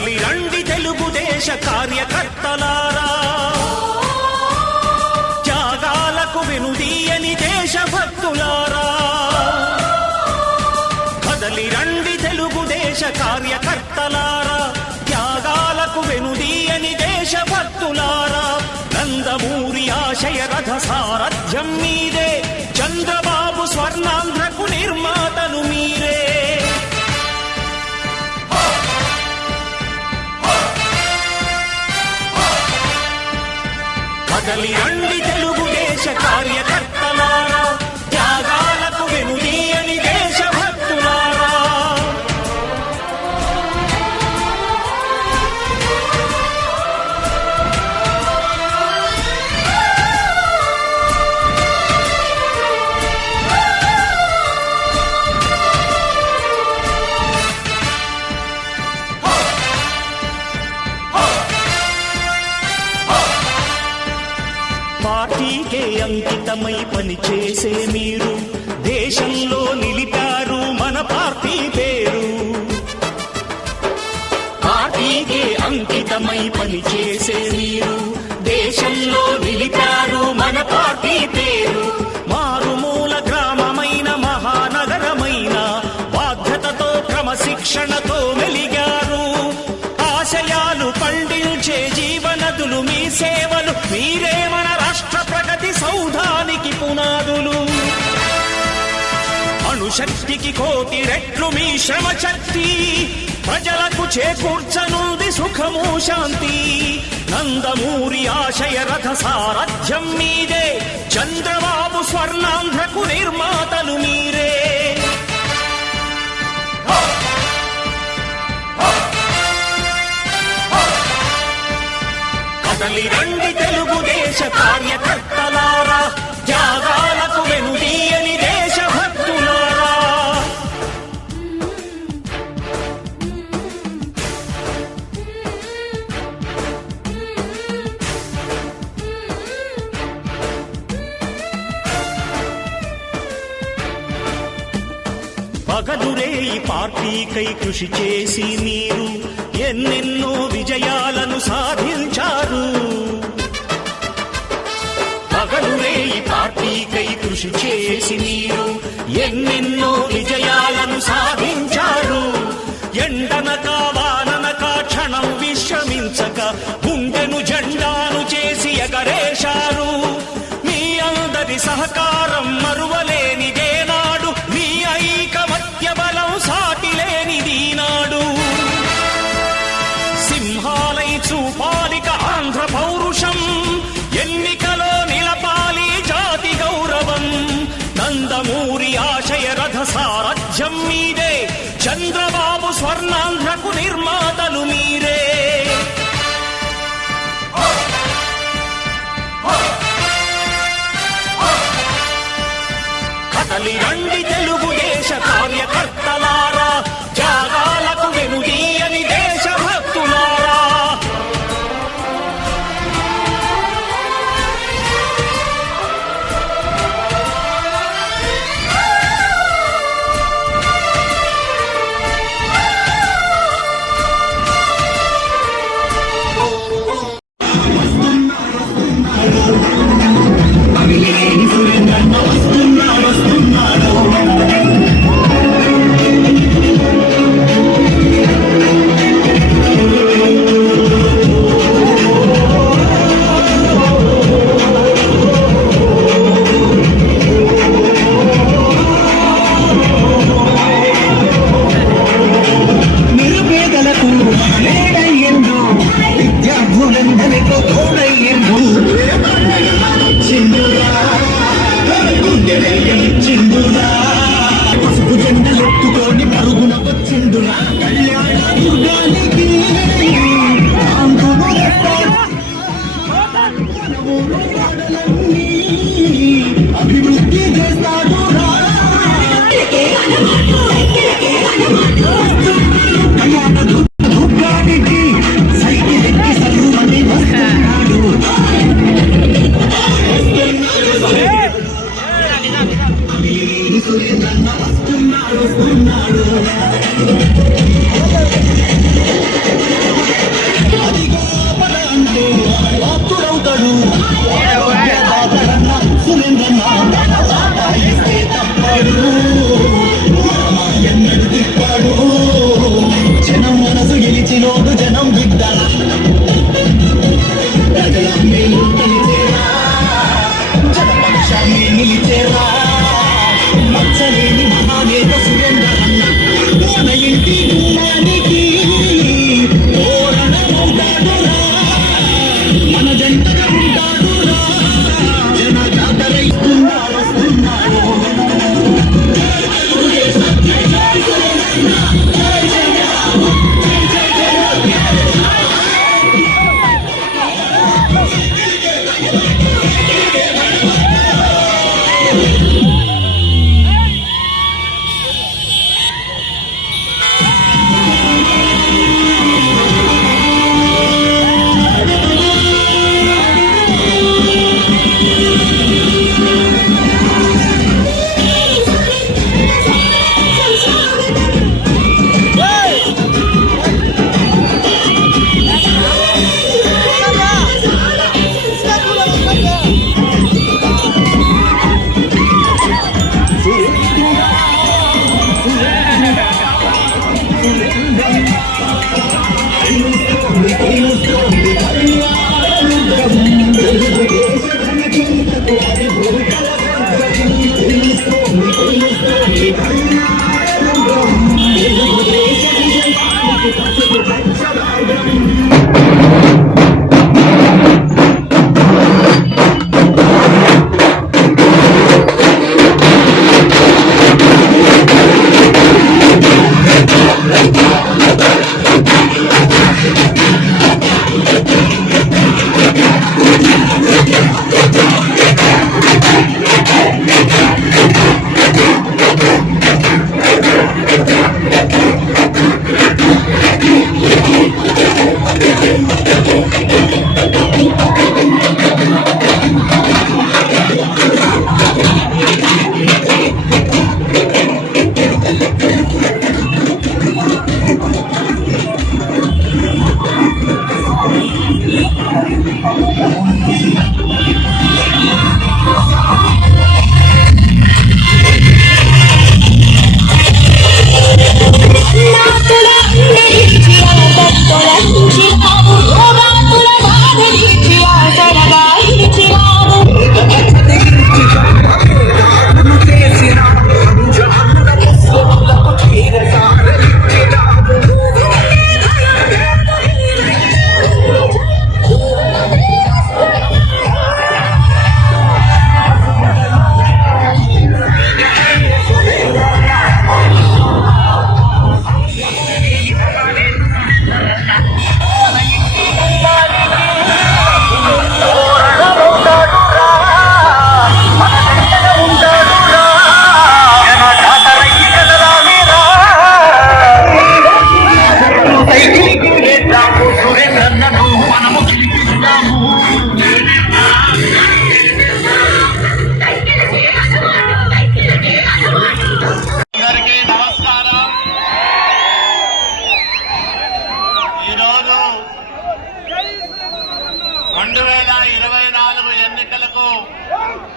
కదలి రండి తెలుగుదేశ కార్యకర్తలారా, త్యాగాలకు వెనుదీయని దేశభక్తులారా. కదలి రండి తెలుగుదేశ కార్యకర్తలారా, త్యాగాలకు వెనుదీయని దేశభక్తులారా. నందమూరి ఆశయ రథ సారథ్యం మీదే, చంద్రబాబు స్వర్ణాంధ్రకు నిర్మాతలు మీరే. కదలి రండి తెలుగుదేశ కార్యకర్తలారా, త్యాగాలకు వెనుదీయని దేశభక్తులారా. పార్టీకే అంకితమై పనిచేసే మీరు దేశంలో నిలిపారు మన పార్టీ పేరు. పార్టీకే అంకితమై పనిచేసే మీరు దేశంలో నిలిపారు మన పార్టీ పేరు. మారుమూల గ్రామమైన మహానగరమైన బాధ్యతతో క్రమశిక్షణతో మెలిగారు. ఆశయాలు పండించే జీవనదులు మీ సేవలు, మీరే మన రాష్ట్ర ప్రగతి సౌధానికి పునాదులు. అణుశక్తికి కోటి రెట్లు మీ శ్రమ శక్తి, ప్రజలకు చేకూర్చనుంది సుఖము శాంతి. నందమూరి ఆశయ రథ సారథ్యం మీదే, చంద్రబాబు స్వర్ణాంధ్రకు నిర్మాతలు మీరే. కదలి రండి తెలుగుదేశ కార్యకర్తలారా, త్యాగాలకు వెనుదీయని దేశభక్తులారా. పగలురే ఈ పార్టీకై కృషి చేసి మీరు ఎన్నెన్నో విజయాలను సాధించారు. పగలురే ఈ పార్టీకై కృషి చేసి మీరు ఎన్నెన్నో విజయాలను సాధించారు. ఎండనక వాననక క్షణం విశ్రమించక గుండెను జెండాను చేసి ఎగరేశారు. మీ అందరి సహకారం మరువలేనిదే నాడు, మీ ఐకమత్య బలం సాటిలేనిది నాడు. సింహాలై చూపాలిక ఆంధ్ర పౌరుషం, ఎన్నికలో నిలపాలి జాతి గౌరవం. నందమూరి ఆశయ రథ సారథ్యం మీదే, చంద్రబాబు స్వర్ణాంధ్రకు నిర్మాతలు మీరే. కదలి రండి తెలుగుదేశ కార్యకర్తలారా, త్యాగాలకు వెనుదీయని దేశభక్తులారా. వస్తున్నాడు మచ్చలేని మహానేత సురేంద్రన్న మన ఇంటి గుమ్మానికి తోరణమవుతాడురా, మన జంటగా ఉంటాడురా, జన జాతర ఇస్తున్నాడు వస్తున్నాడు.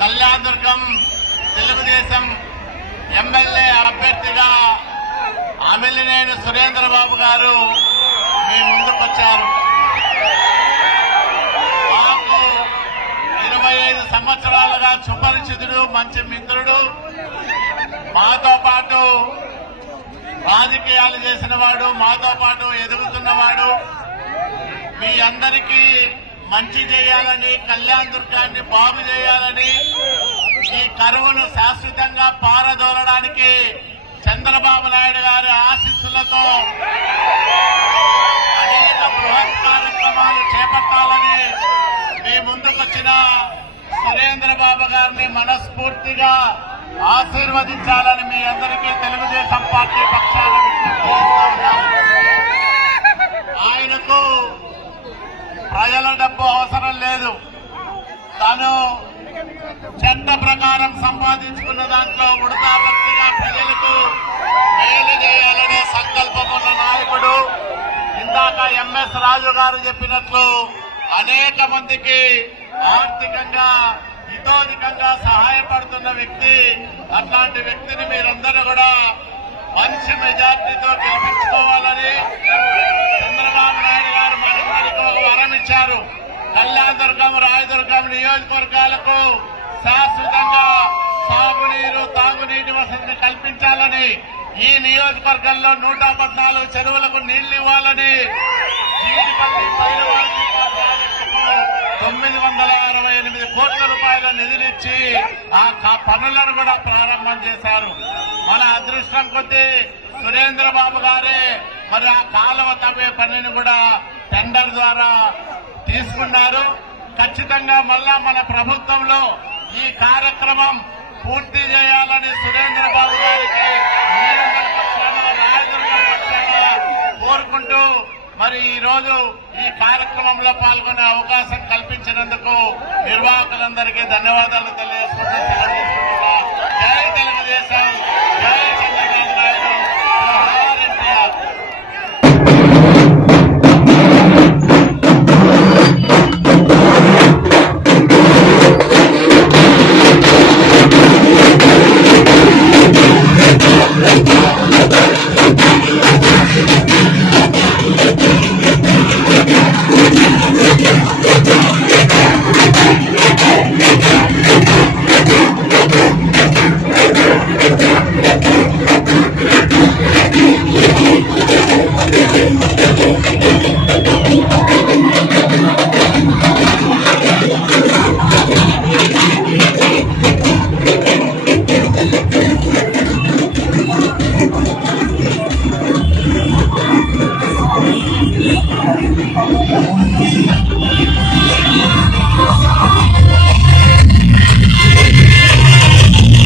కళ్యాణదుర్గం తెలుగుదేశం ఎమ్మెల్యే అభ్యర్థిగా అమిలినేని సురేంద్రబాబు గారు మీ ముందుకొచ్చారు. మాకు 25 సంవత్సరాలుగా సుపరిచితుడు, మంచి మిత్రుడు, మాతో పాటు రాజకీయాలు చేసిన వాడు, మాతో పాటు ఎదుగుతున్నవాడు, మీ అందరికీ మంచి చేయాలని, కళ్యాణదుర్గాన్ని బాగు చేయాలని, ఈ కరువును శాశ్వతంగా పారదోలడానికి చంద్రబాబు నాయుడు గారి ఆశీస్సులతో అనేక బృహత్ కార్యక్రమాలు చేపట్టాలని మీ ముందుకొచ్చిన సురేంద్రబాబు గారిని మనస్ఫూర్తిగా ఆశీర్వదించాలని మీ అందరికీ తెలుగుదేశం పార్టీ పక్షాన విజ్ఞప్తి చేస్తా ఉన్నాం. ఆయనకు ప్రజల డబ్బు అవసరం లేదు. తను చట్ట ప్రకారం సంపాదించుకున్న దాంట్లో ఉడతాభక్తిగా ప్రజలకు మేలు చేయాలనే సంకల్పం ఉన్న నాయకుడు. ఇందాక ఎంఎస్ రాజు గారు చెప్పినట్లు అనేక మందికి ఆర్థికంగా హితోధికంగా సహాయపడుతున్న వ్యక్తి. అట్లాంటి వ్యక్తిని మీరందరూ కూడా మంచి మెజార్టీతో గెలిపించుకోవాలని చంద్రబాబు నాయుడు గారు మనందరికీ ఒక వరం ఇచ్చారు. కళ్యాణదుర్గం, రాయదుర్గం నియోజకవర్గాలకు శాశ్వతంగా సాగునీరు, తాగునీటి వసతి ఇవ్వాలని, ఈ నియోజకవర్గంలో 114 చెరువులకు నీళ్లు ఇవ్వాలని, జీడిపల్లి పైరువాడి ప్రాజెక్టుకు 968 కోట్ల రూపాయల నిధులిచ్చి ఆ పనులను కూడా ప్రారంభం చేశారు. మన అదృష్టం కొద్దీ సురేంద్ర బాబు గారే మరి ఆ కాలువ తవ్వే పనిని కూడా టెండర్ ద్వారా తీసుకున్నారు. ఖచ్చితంగా మళ్ళా మన ప్రభుత్వంలో ఈ కార్యక్రమం పూర్తి చేయాలని సురేంద్ర బాబు గారికి నియోజకవర్గ పక్షాన, రాయదుర్గ పక్షాన కోరుకుంటూ మరి ఈ రోజు ఈ కార్యక్రమంలో పాల్గొనే అవకాశం కల్పించినందుకు నిర్వాహకులందరికీ ధన్యవాదాలు తెలియజేసుకుంటూ సెలవు తీసుకుంటున్నా. జై తెలుగుదేశం, జై చంద్రబాబు నాయుడు, జోహార్ ఎన్టీఆర్.